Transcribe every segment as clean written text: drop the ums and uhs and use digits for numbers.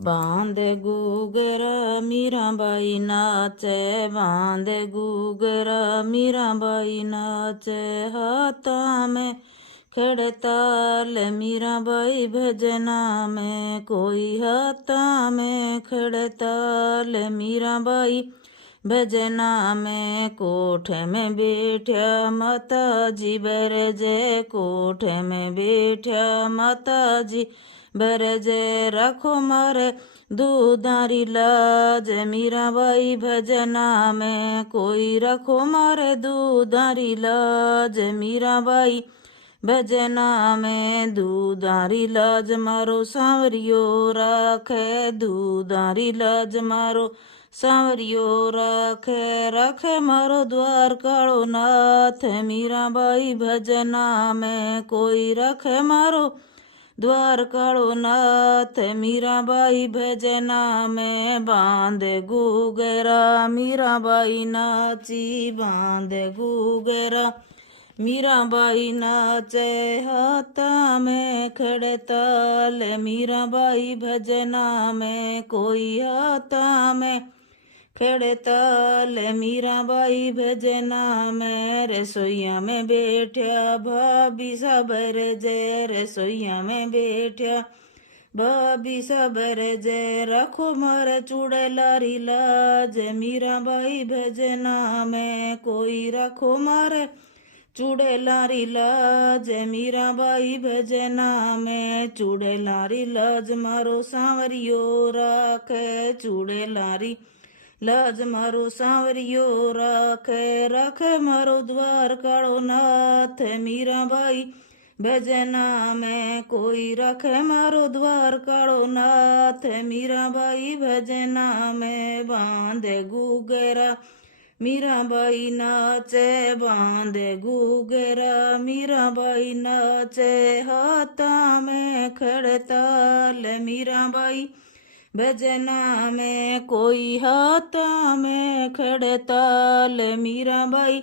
बांधे घूघरा मीराबाई नाचे, बांधे घूघरा मीराबाई नाचे, हाथा में खड़ताल मीराबाई भजना में, कोई हाथा में खड़ताल मीराबाई भजना में। कोठे में बैठा माता जी बरजे, कोठे में बैठा माता जी बरजे, रखो मारे दूधारी लाज मीराबाई भजना में, कोई रखो मारे दूधारी लाज मीराबाई भजना में। दूधारी लाज मारो सांवरियो राखे, दूधारी लाज मारो सांवरियो राखे, राखे मारो द्वार कालो नाथ मीराबाई भजना में, कोई रखे मारो द्वार कालो नाथ मीराबाई भजना में। बांधे घूघरा मीराबाई नाची, बांधे घूघरा मीराबाई नाचे, हाथा में खड़ताल मीराबाई भजना में, कोई हाथा में खड़ताल मीराबाई भजना में। रसोईया में बैठा भाभी सबर जय, रसोईया में बैठा भाभी सबर जय, रखो मार चूड़ेलारी लाज मीराबाई भजना में, कोई रखो मार चूड़ेलारी लाज मीराबाई भजना में। चूड़ेलारी लाज मारो सांवरियो राखे, चूड़ेलारी लाज मारो सांवरियो राखे, राखे मारो द्वार कालो नाथ मीराबाई भजना में, कोई रखे मारो द्वार कालो नाथ मीराबाई भजना में। बांधे घूघरा मीराबाई नाचे, बांधे घूघरा मीराबाई नाचे, हाथा में खड़ताल मीराबाई भजना में, कोई हाथा में खड़ताल मीराबाई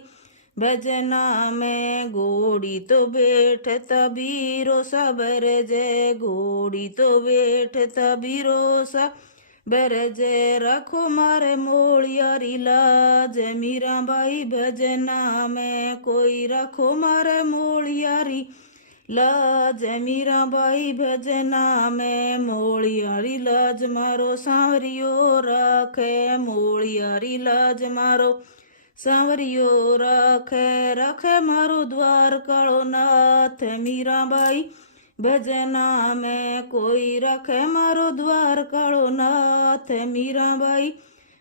भजना में। घोड़ी तो बैठता बीरो सबर जय, घोड़ी तो बैठता बीरो सा बरजे, रखो मारे मोलियारी लाज मीराबाई भजना में, कोई रखो मारे मोलियारी लाज मीराबाई भजना में। मोलियारी लाज मारो सांवरियो राखे, मोलियारी लाज मारो सांवरियो राखे, रखे मारो द्वार कालो नाथ मीराबाई भजना में, कोई रखे मारो द्वार कालो नाथ मीराबाई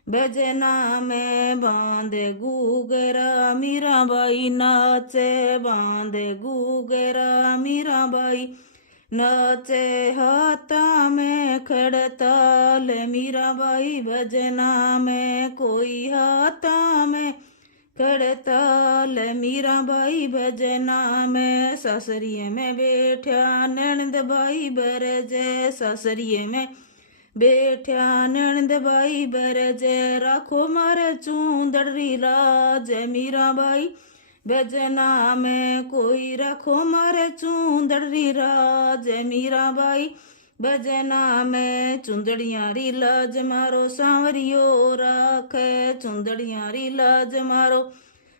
भजना में। बांधे घूघरा मीराबाई नाचे, बांधे घूघरा मीराबाई नाचे, हाथा में खड़ताल मीराबाई भजना में, कोई हाथा में खड़ताल मीराबाई भजना में। ससरिये में बैठा ननद बाई बरजे, ससरिये में बैठा ननद बाई बरजे, राखो मारे चूंदड़ी लाज मीराबाई भजना में, कोई रखो मारे चूंदड़ी राज मीराबाई भजना में। चुंदड़ियारी लाज मारो सांवरियो राखे, चुंदड़ियारी लाज मारो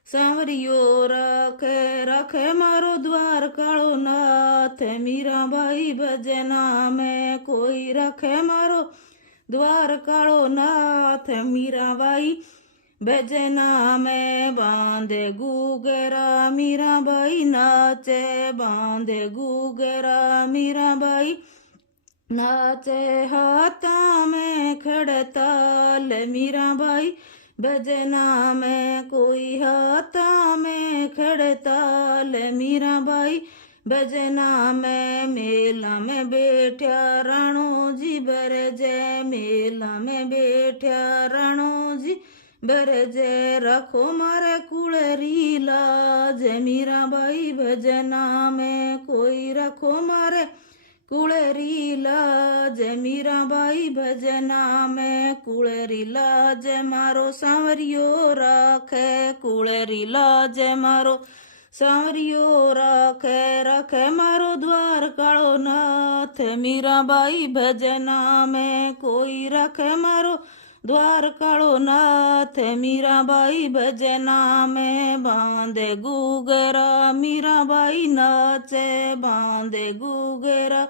सांवरियो राखे, राखे मारो द्वार कालो नाथ मीराबाई भजना में, कोई रखे मारो द्वार कालो नाथ मीराबाई भजना में। बांधे घूघरा मीराबाई नाचे, बांधे घूघरा मीराबाई नाचे, हाथा में खड़ताल मीराबाई भजना में, कोई हाथा में खड़ताल मीराबाई भजना में। मेला में बैठा राणो जी बरजे, मेला में बैठा राणो जी बरजे, रखो मारे कुलरी लाज मीराबाई भजना में, कोई रखो मारे कुलरी लाज मीराबाई भजना में। कुलरी लाज मारो सांवरियो राखे, कुलरी लाज मारो सांवरियो राखे राखे मारो द्वार कालो नाथ। मीराबाई भजना में कोई राखे मारो द्वार कालो नाथ। मीराबाई भजना में बांधे गुगरा मीराबाई नाचे बांधे गुगरा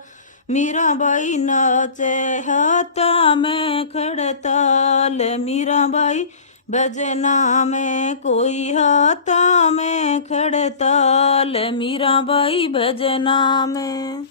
मीराबाई नाचे हाथा में खड़ताल। मीराबाई भजना में कोई हाथा में खड़ताल। मीराबाई भजना में